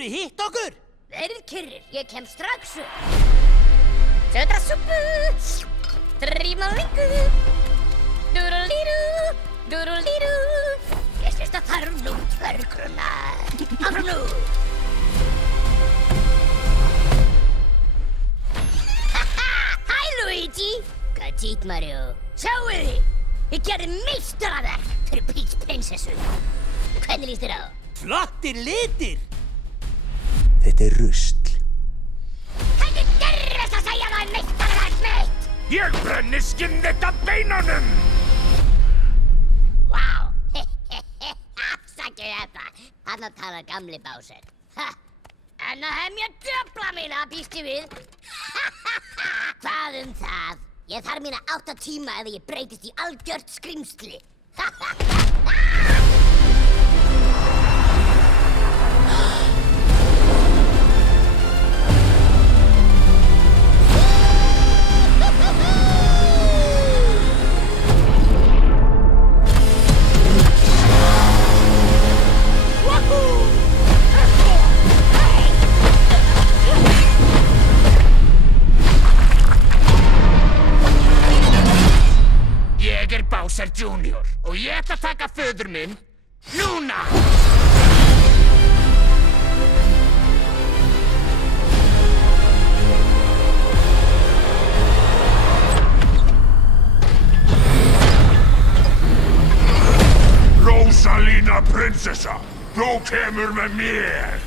Geturðu hitt okkur? Verið kyrrir, ég kem strax upp. Södra súpu, trímalingu, dúrulíru, dúrulíru. Ég sést að þarf nú 2 krónar. Áfram nú. Hæ, Luigi. Hvað dýtt, Mario? Sjáu þið, ég gerði meistaraverk fyrir Peach prinsessu. Hvernig líst þér á? Flottir litir! Þetta er rusl. Hvernig gerðist að segja það meistaraverk mitt? Ég brenni skinnið af beinunum! Vá! Afsakið þetta. Þarna talar gamli Bowser. En að hemja djöfla mína, býst ég við. Hvað það? Ég þarf mína 8 tíma eða ég breytist í algjört skrímsli. Ég er Bowser Jr. og ég ætla að taka föður minn núna! Rosalína prinsessa, þú kemur með mér!